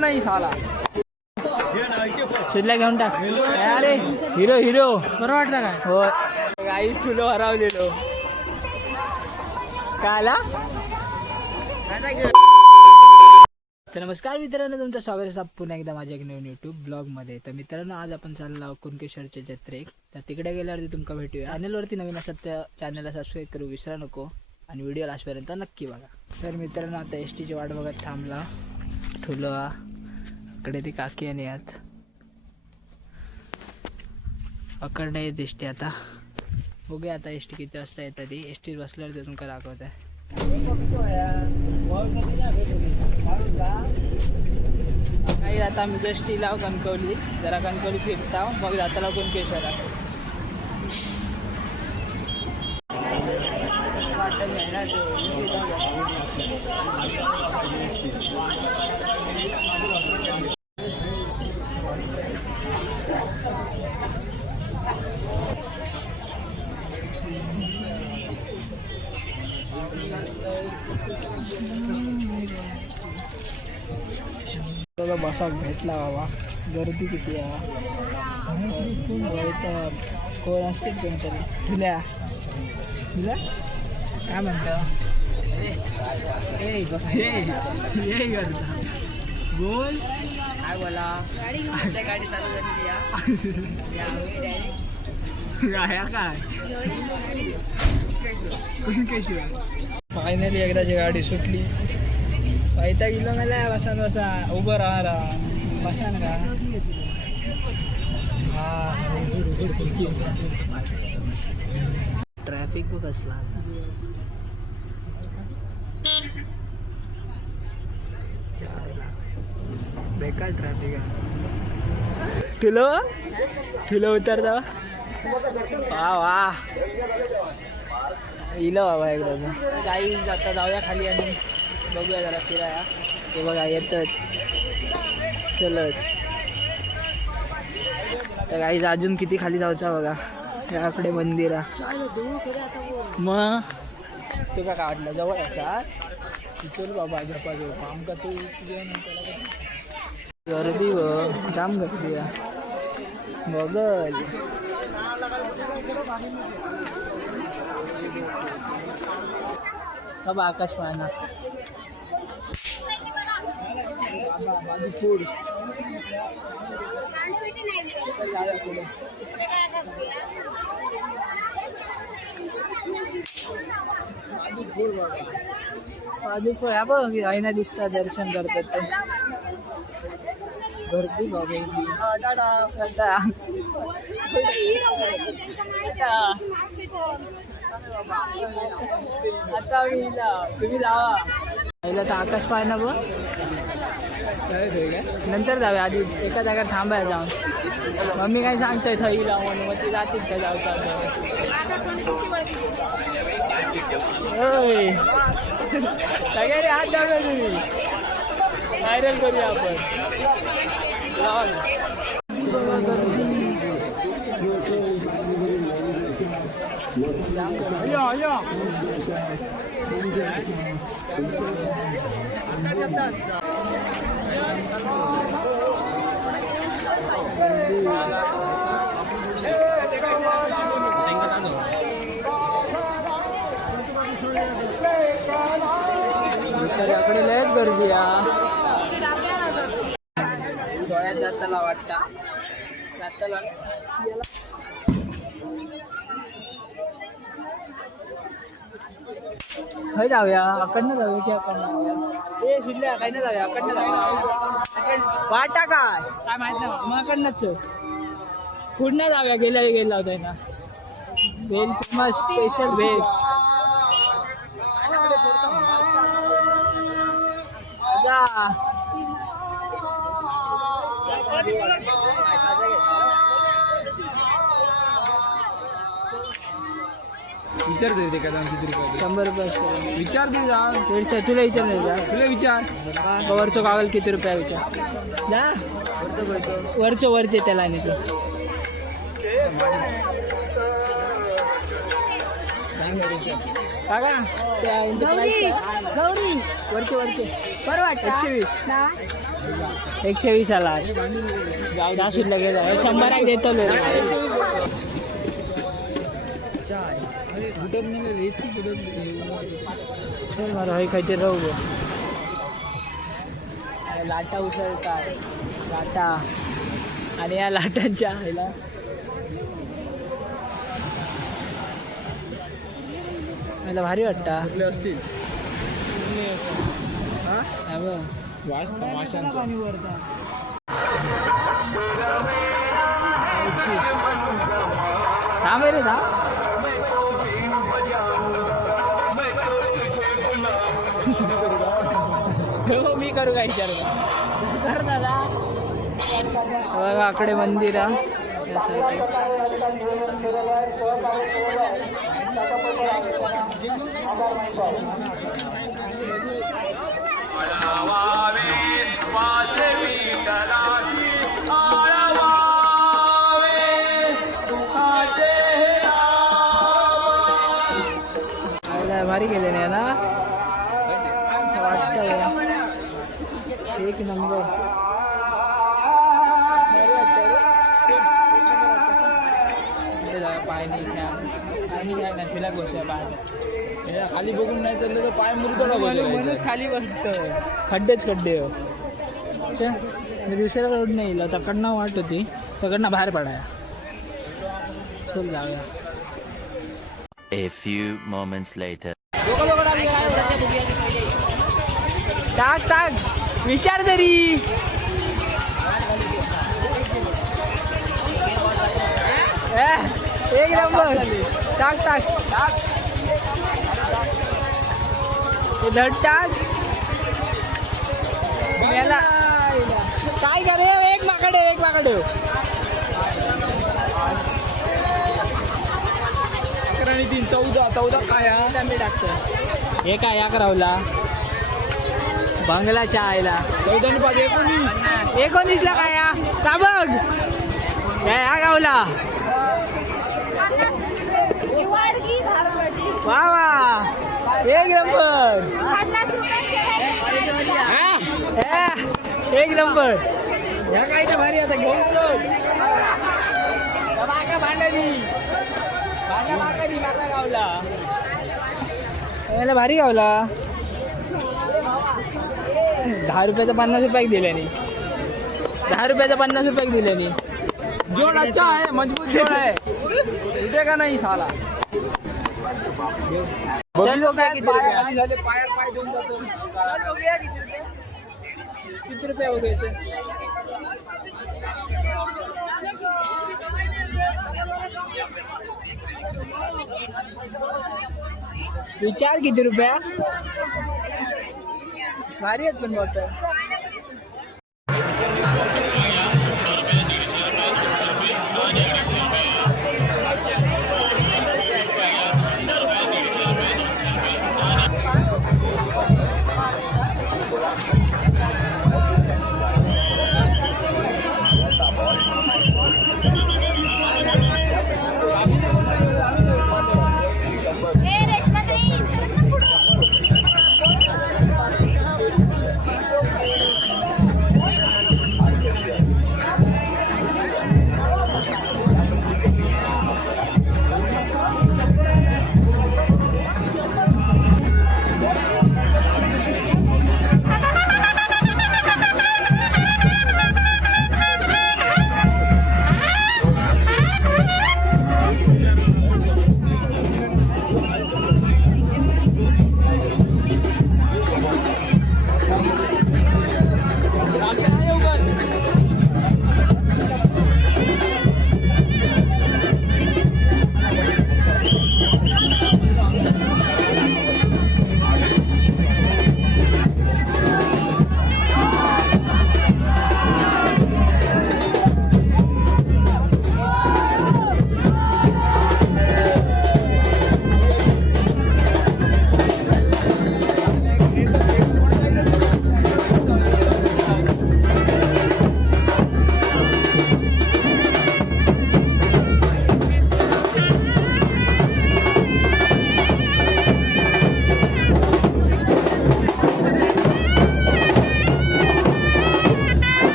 नहीं साला. शिरल्या घेऊन टाक. अरे हिरो हिरो. बरं वाटलं काय? हो आईस ठुलो हरवलेलो. काय आला तर नमस्कार मित्रांनो तुमचं स्वागत आहे पुन्हा एकदा माझ्या एक नवीन युट्यूब ब्लॉगमध्ये तर मित्रांनो आज आपण चाललो कुणकेश्वरच्या जत्रेक तर तिकडे गेल्यावरती तुमका भेटूया. चॅनलवरती नवीन असत तर चॅनलला सबस्क्राईब करू विसरा नको. आणि व्हिडिओ लास्टपर्यंत नक्की बघा. तर मित्रांनो आता एस टीची वाट बघत थांबला. ठुलो इकडे ती काकी आणि यात नाही येत एस टी आता. बघूया आता एस टी किती वाजता येतात ती. एस टी बसल्यावर ते तुमका दाखवत आहे काही आता आम्ही एस टी लाव कणकवली. जरा कणकवली फिरता मग जाता लावून वाटत नाही त्याला बसाक भेटला बाबा. गर्दी किती आहे? इथं कोण असते कोणतरी? ठुल्या. ठुल्या? काय म्हणतो. बोल. काय बोला? गाडी चालू काय? काय फायनली एकदाची गाडी सुटली. पैता गेलो मला बसा बसा उभं राहा बसा ना का ट्रॅफिक बघ असला. बेकार ट्रॅफिक आहे. ठुलो? ठुलो उतरता. वा वा. इलं बाबा एकदा. काही आता जाऊया खाली आणि बघूया जरा फिराया. ते बघा येतच चलत. तर काही अजून किती खाली जायचा बघा. याकडे मंदिर. मग? तुका काय वाटलं जवळ असतात चल बाबा झपा झोप. आमका तू गर्दी व काम गर्दी बघल. बाबा आकाश पाहणार बाजूपूर हा बघ आईना दिसता दर्शन करतात ते. गर्दी बाबा आता मी तुम्ही लावा. पहिला तर आकाश ना बघ. नंतर जाऊया आधी. एका जागेवर थांबाय जाऊन. मम्मी काय सांगतोय थई लावून मग ते जातील का जाऊचा होय सगळ्यांनी हात जाऊया तुम्ही. व्हायरल करूया आपण. लावा. या या. याकडे लयच गर्दी आहे. डोळ्यात जाताला वाटता. खय जाऊया? अकडनं जाऊया की अकडनं जाऊया? ए शिल्ल्या काय ना जाऊया. अकडनं जाऊया. वाटा काय? काय माहीत नाही. मग अकडनंच पुढनं जाऊया गेल्या गेला होता ना भेल फेमस स्पेशल भेल जा. विचार दे का दाम किती रुपये शंभर रुपये असते. विचार दे जा. विचार तुला विचार नाही जा. तुला विचार. वरचं कागल किती रुपया विचार? जा. वरचं वरचे त्याला आणि तो. सांग बरं विचार. काका त्या यांची price काय? गौरी. वरचे वरचे. बरं एकशे वीस वाटतं एकशे वीस आला दहा सुटला गेला हे शंभर एक देतो लो. चल मारो हे काहीतरी राहू गो लाटा उसळतात लाटा. आणि या लाटांच्या ह्याला मला भारी वाटतं. कुठले असतील? हा? बघ. वास माशांचा पाणी वरतं. थांब रे थांब. मी करू काय विचार कर दादा बघा आकडे मंदिर हा. तुला गोष्ट पाय खाली बघून नाही चाललं तर पाय मुरतो खाली बसतं खड्डेच खड्डे हो. अच्छा. मी दुसऱ्या रोड नाही येईल तकडनं वाट होती. तकडनं बाहेर पडाया. चल जाऊया. A few moments later. टाक टाक विचार तरी. ए, एक नंबर. टाक टाक टाक धड टाक. याला काय करे एक माकडे एक माकडे अकरा आणि तीन चौदा चौदा काय हा? मी टाकतो हे काय या करावला बंगलाच्या आईला. चौदा आणि पाच एकोणीस. एकोणीसला काय या का बघ? गावला. वा वा. एक नंबर. रुपये हा? एक नंबर. ह्या काय तर भारी आता घेऊन चल. या माका भांडणी भांडा माका दी माका गावला. याला भारी गावला. दहा रुपयाचा पन्नास रुपयाक दिल्याने दहा रुपयाचा पन्नास रुपयाक दिल्याने जोड अच्छा आहे मजबूत जोड आहे. उठे का नाही साला। चल बघूया किती पाय रुपये खाली झाले पाय पाय देऊन जातो चल बघूया किती रुपये किती रुपये बघायचे विचार किती रुपया भारी आहेत पण बॉटल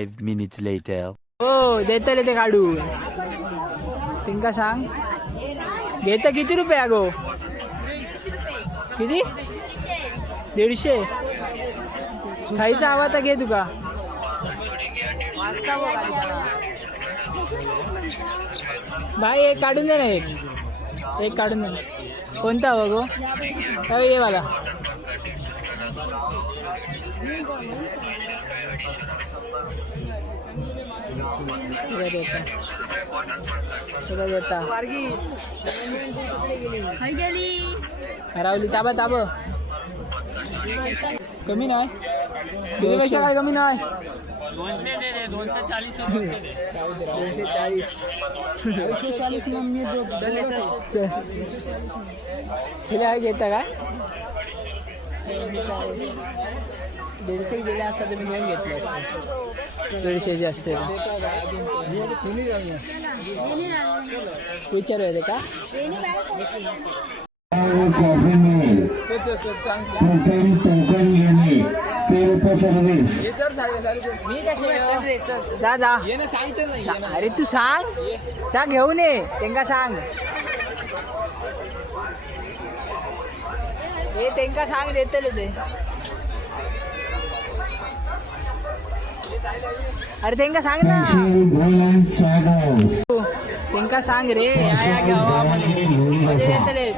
Five मिनिट्स later. हो देतले ते काढून तिंका सांग. घेत किती रुपये अगो? किती? दीडशे. खायचा आवाज घे तुका. भाई एक काढून दे ना एक. एक काढून दे कोणता हो गो? ये मला तुला देता. तुला देता. हरावली ताबा ताब. कमी नाही. तुझ्यापेक्षा काय कमी नाही? दोनशे चाळीस तुला घेता का? दीडशे गेले असता तुम्ही घेऊन घेतले असते. दीडशेचे असते विचार आहे का? जा जा अरे तू सांग. जा घेऊन ये. त्यांना सांग. हे त्यांना सांग देतले ते. अरे त्यांका सांग ना. त्यांका सांग रे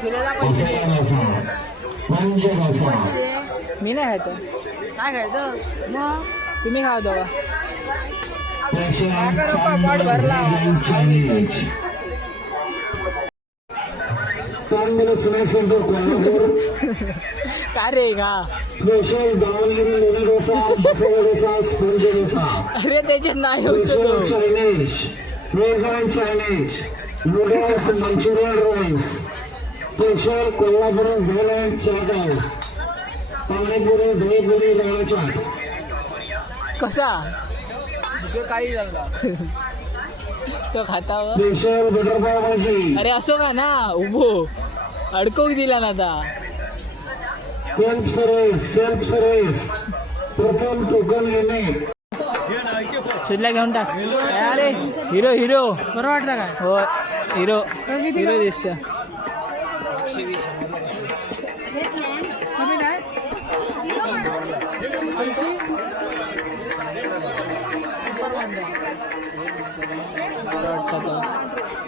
तुला मी नाही खायचं. काय खायचं? मग? तुम्ही खावा दोघा. पोट भरला. सेंटर कोल्हापूर का रे का स्पेशल दावणगिरी लेडी डोसा मसाला डोसा स्पंज डोसा अरे त्याच्यात नाही होतो Chinese and Chinese noodles Manchurian rice special Kolhapuri bhel and chaat panipuri dahipuri chaat कसा? काही तो खातावर स्पेशल बटर पाव भाजी अरे असो का ना? उभो. अडकवूक दिला ना आता. सेल्फ सर्व्हिस सेल्फ सर्व्हिस प्रथम टोकन घेणे सुटला घेऊन टाक. अरे हिरो हिरो. बरं वाटतं काय? हो हिरो हिरो दिसत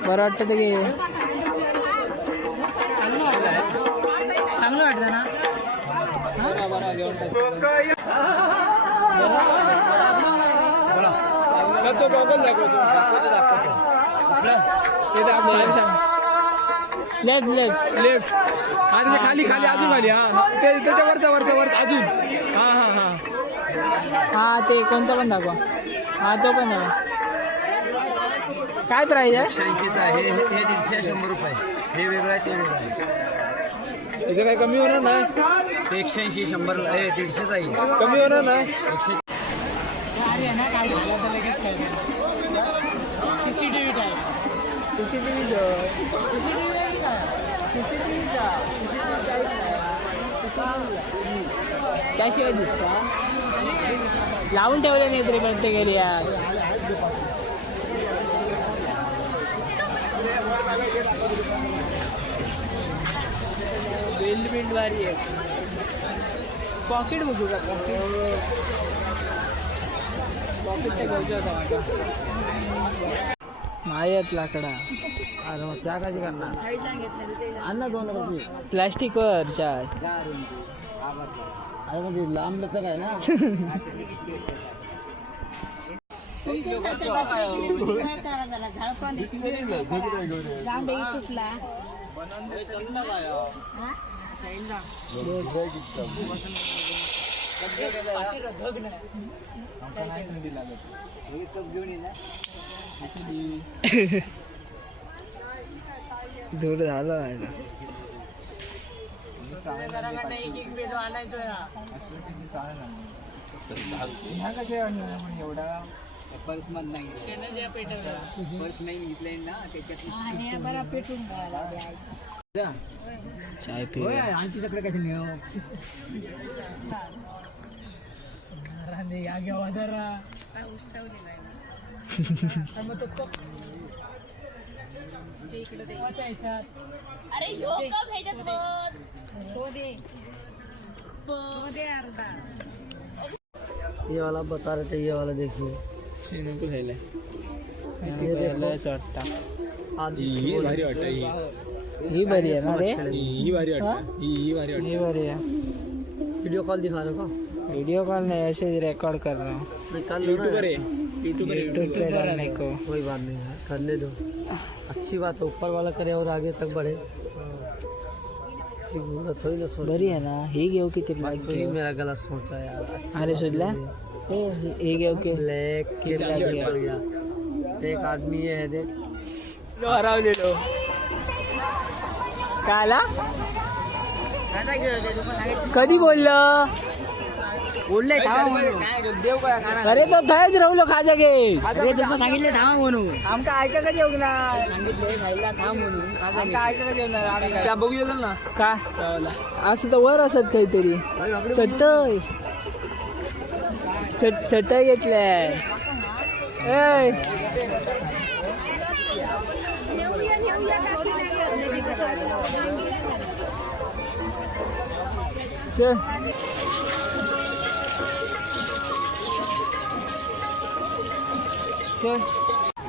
बरं वाटतं तो. चांगलं वाटतं ना? तो गॉगल दाखवतो लेफ्ट लेफ्ट लेफ्ट हा त्याच्याखाली खाली अजून खाली हा ते त्याच्या वरचा वरचा वरचा अजून हा हा हा हा ते कोणता पण दाखवा. हा तो पण दाखवा. काय प्राईज आहे? आहे. हे हे शंभर रुपये. हे वेगळं आहे ते वेगळं आहे. त्याचं काही कमी होणार नाही. एकशे ऐंशी शंभर दीडशेच आहे. कमी होणार नाही. एकशे सीसीटीव्ही टाईप सीसीटीव्ही सीसीटीव्ही सीसीटीव्हीचा त्याशिवाय दिसता. लावून ठेवले नाही तरी प्रत्येक एरियात बिल्ड बिल्ड वारी आहे. पॉकेट बघू का? पॉकेट पॉकेट गरजेचं होता नाहीत लाकडा. अरे मग त्या काय करणार? अन्ना दोन रुपये प्लास्टिकवर चार अरे म्हणजे लांब लचक आहे ना? दूर झालं एवढा पर्स मध नाही पर्स नाही घेतलंय ना चाय पी. आणखी तिकडे कसे अरे ह्यो का अर्धा. ये वाला बता रहे थे ये वाला देखिए। नको खायला. आधी भारी वाटतं ही ही बरी आहे ना रे ही भारी वाटतं ही? ही। भारी ही। बरी आहे वीडियो कॉल दिखा दो का वीडियो कॉल नहीं ऐसे रिकॉर्ड कर रहा हूँ। निकाल लो ना। यूट्यूबर आहे यूट्यूबर यूट्यूब पे डालने को। कोई बात नहीं है करने दो। अच्छी बात है ऊपर वाला करे और आगे तक बढ़े। किसी को जरूरत थोड़ी ना सोच बरी आहे ना। ही घेऊ की ते ब्लॅक तो ही? घेऊ मेरा गला सोचा यार। अच्छी अरे बात सुधल्या है। ए ही घेऊ की ब्लैक के चांदी ब्लैक है। पड़ गया। एक आदमी ये है देख। काला? कधी बोललं? बोलले अरे तो थयच राहुलो खाजा घे. अरे तुला सांगितले थांबा म्हणून. आमका ऐका जेव ना? सांगितले खायला थांब म्हणून. आमका ऐका जेवणार त्या बघू येतो ना? का? असं तर वर असत काहीतरी. चटई. चट चटई घेतलाय. ए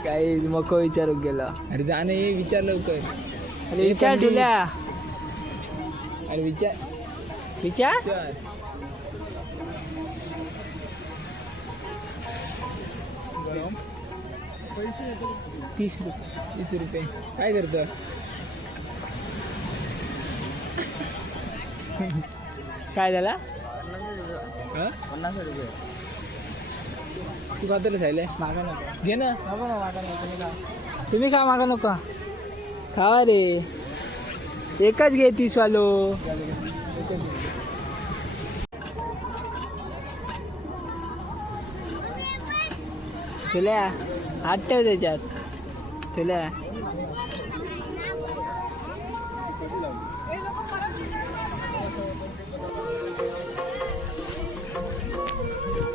काही मको विचारू गेला. अरे जाणे हे विचार लवकर. अरे विचार तुला अरे विचार. विचार? विचार. तीस रुपये. वीस रुपये. काय करतं? काय झाला? तू खातलं खायला मागा नको. घे ना. नको ना मागा नको तुम्ही खा मागा नको. खावा रे. एकच घे तीस वालो तुला हात ठेव त्याच्यात. तुला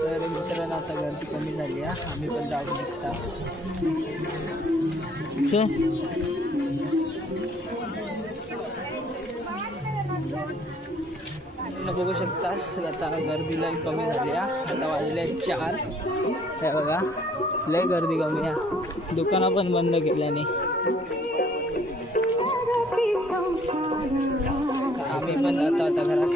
तर मित्रांनो आता गर्दी कमी झाली आहे आम्ही पण जाऊ निघता न बघू शकतास. आता गर्दी लय कमी झाली आता वाजले चार. हे बघा लय गर्दी कमी आहे. दुकानं पण बंद केल्याने. आम्ही पण जातो आता घरात.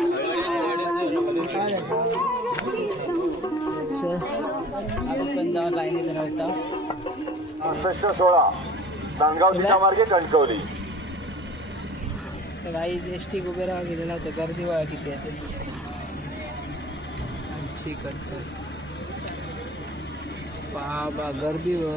आम्ही पण जाऊन लाईनीत राहता सोळा नांदगाव दिशामार्गे कणकवली. तर काही एस टी उभे राहा गेलेला होतं. गर्दी बघा किती आहे. करतो. बाबा गर्दी व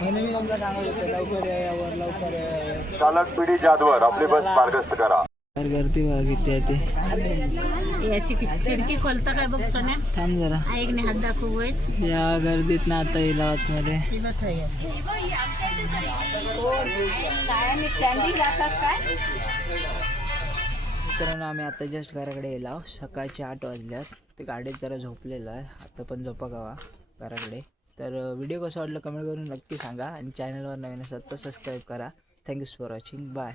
म्हणून सांगत होतो लवकर यावर लवकर या. चालक पिढी जादवर आपली बस मार्गस्थ करा. गर्दी बघा किती आहे ते. अशी खिडकी खोलता काय बघ सोन्या थांब जरा. ऐकणे हात दाखवू या गर्दीत ना आता येईल आतमध्ये. मित्रांनो आम्ही आता जस्ट घराकडे येलो सकाळचे आठ वाजल्यात. ते गाडीत जरा झोपलेलं आहे. आता पण झोपा गावा घराकडे. तर व्हिडिओ कसा वाटलं कमेंट करून नक्की सांगा. आणि चॅनलवर नवीन असाल तर सबस्क्राईब करा. Thank you for watching bye